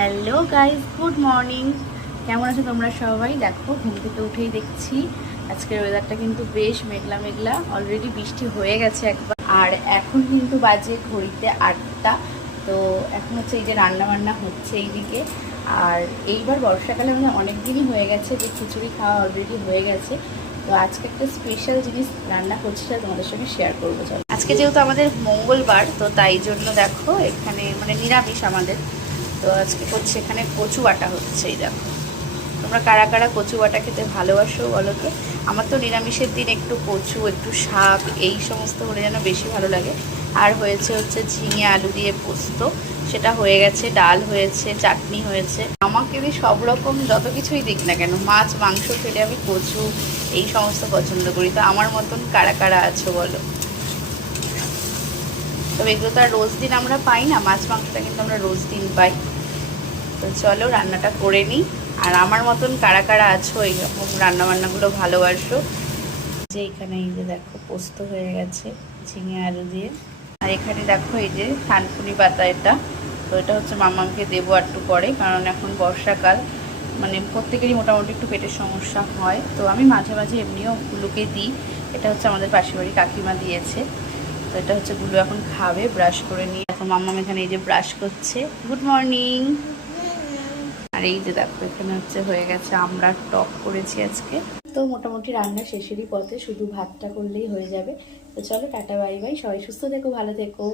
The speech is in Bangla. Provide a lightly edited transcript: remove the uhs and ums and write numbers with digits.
Hello guys, good morning. কেমন আছো তোমরা সবাই? দেখো, ঘুম থেকে উঠেই দেখছি আজকের ওয়েদারটা কিন্তু বেশ মেঘলা মেঘলা। অলরেডি বৃষ্টি হয়ে গেছে একবার, আর এখন কিন্তু বাজে ঘড়িতে 8টা। তো এখন হচ্ছে এই যে রান্না বান্না হচ্ছে এইদিকে। আর এইবার বর্ষাকালে মানে অনেক দিনই হয়ে গেছে যে খিচুড়ি খাওয়া অলরেডি হয়ে গেছে। তো আজকে একটা স্পেশাল জিনিস রান্না করছি, সেটা তোমাদের সঙ্গে শেয়ার করবো। চলো, আজকে যেহেতু আমাদের মঙ্গলবার, তো তাই জন্য দেখো এখানে মানে নিরামিষ আমাদের। তো আজকে করছি, এখানে কচু বাটা হচ্ছে। এই দেখো, তোমরা কারা কারা কচু বাটা খেতে ভালোবাসো বলো তো? আমার তো নিরামিষের দিন একটু কচু, একটু শাক, এই সমস্ত হলে যেন বেশি ভালো লাগে। আর হয়েছে হচ্ছে ঝিঙে আলু দিয়ে পোস্ত, সেটা হয়ে গেছে। ডাল হয়েছে, চাটনি হয়েছে। আমাকে যদি সব রকম যত কিছুই দিক না কেন, মাছ মাংস খেলে আমি কচু এই সমস্ত পছন্দ করি। তো আমার মতন কারা কারা আছো বলো? তবে এগুলো তো আর রোজ দিন আমরা পাই না, মাছ মাংসটা কিন্তু আমরা রোজ দিন পাই। তো চলো রান্নাটা করে নিই। আর আমার মতন কারা কারা আছো এইরকম রান্নাবান্নাগুলো ভালোবাসো? যে এখানে এই যে দেখো পোস্ত হয়ে গেছে ঝিঙে আলু দিয়ে। আর এখানে দেখো এই যে থানকুনি পাতা, এটা তো এটা হচ্ছে মামাকে দেবো একটু পরে, কারণ এখন বর্ষাকাল, মানে প্রত্যেকেরই মোটামুটি একটু পেটের সমস্যা হয়। তো আমি মাঝে মাঝে এমনিও গুলোকে দিই। এটা হচ্ছে আমাদের পাশের বাড়ি কাকিমা দিয়েছে। তো এটা হচ্ছে গুলো এখন খাবে ব্রাশ করে নিয়ে। এখন মাম্মাম এখানে এই যে ব্রাশ করছে। Good morning. আর এই যে দেখো এখানে হচ্ছে হয়ে গেছে আমরা টক করেছি আজকে। তো মোটামুটি রান্না শেষেরই পথে, শুধু ভাতটা করলেই হয়ে যাবে। তো চলো টাটা বাই বাই, সবাই সুস্থ থেকো, ভালো থেকো।